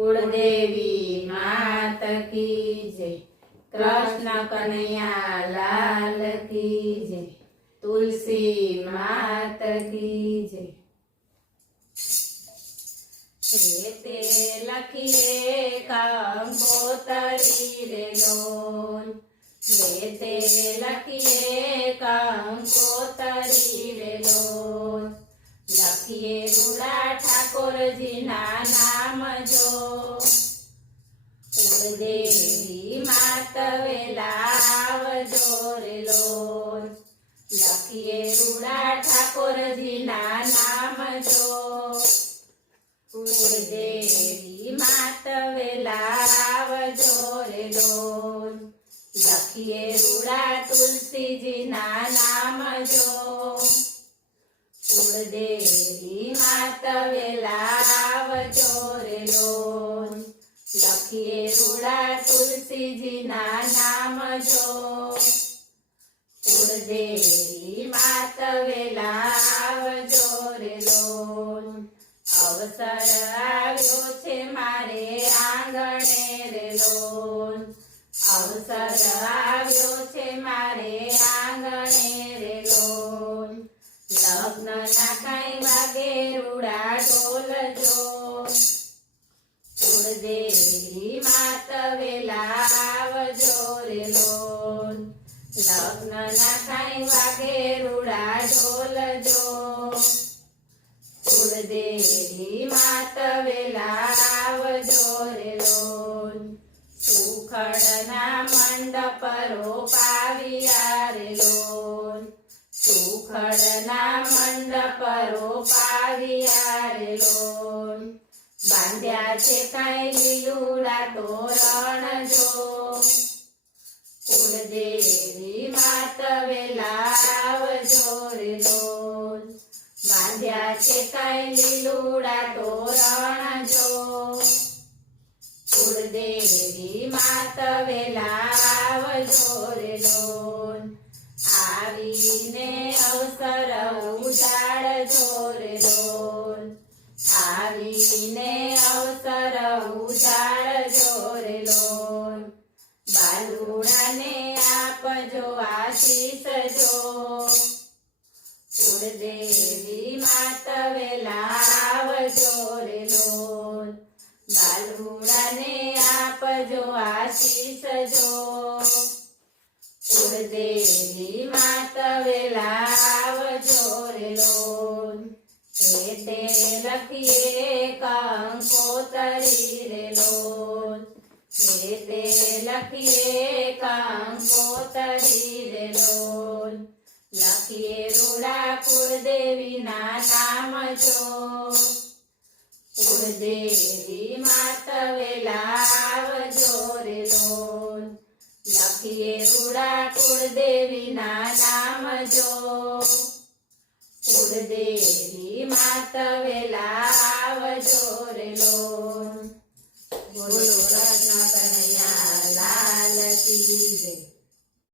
कुलदेवी मात की जय। कृष्ण कन्हैया लाल की जय। तुलसी मात की जय। ते लखिए कंकोतरी रे लोल। ते लखिए कंकोतरी रे लोल। लखिए रूड़ा ठाकुर जी ना नाम जो। कुलदेवी मात वेला आवजो रे लोल। लखिए रूड़ा ठाकुर जी ना नाम जो। कुलदेवी मात वेला आवजो रे लोल। लखिए रूड़ा तुलसी जी ना नाम जो। कुलदेवी मात वेला आवजो रे लोल। लखिए रूड़ा तुलसी जी ना नाम जो। कुलदेवी मात वेला आवजो रे लोल। अवसर આવ્યો છે મારે આંગણે રે લોલ। અવસર આવ્યો છે મારે આંગણે રે લોલ। લગ્નના કઈ વાગે રૂડા ઢોલજો। कुलदेवी मात वेला आवजो रे लोल। लग्नना कई वागे रूड़ा ढोलजो। कुलदेवी मात वेला आवजो रे लोल। सुखड़ना मंडप रोपाविया रे लोल। सुखड़ना मंडप रोपाविया रे लोल। बांध्या छे कई लीलूड़ा तोरण जो। कुलदेवी मात वेला आवजो रे लोल। बांध्या छे कई लीलूड़ा तोरण जो। कुलदेवी मात वेला आवजो रे लोल। आवीने अवसर उजाड़जो रे लोल। आवीने अवसर उजाड़जो रे लोल। बालुड़ाने आपजो आशीष जो। कुलदेवी मात वेला आवजो रे लोल। बालुड़ाने आपजो आशीष जो। कुलदेवी मात वेला आवजो रे लोल। ते लखिए कंकोतरी रे लोल। ते लखिए कंकोतरी रे लोल। लखिए रूड़ा कुलदेवी ना नाम जो। कुलदेवी मात वेला आवजो रे लोल। लखिए रूड़ा कुलदेवी ना नाम जो। कुलदेवी मात वेला आवजो रे लोल। बोलो कृष्ण कन्हैया लाल की जय।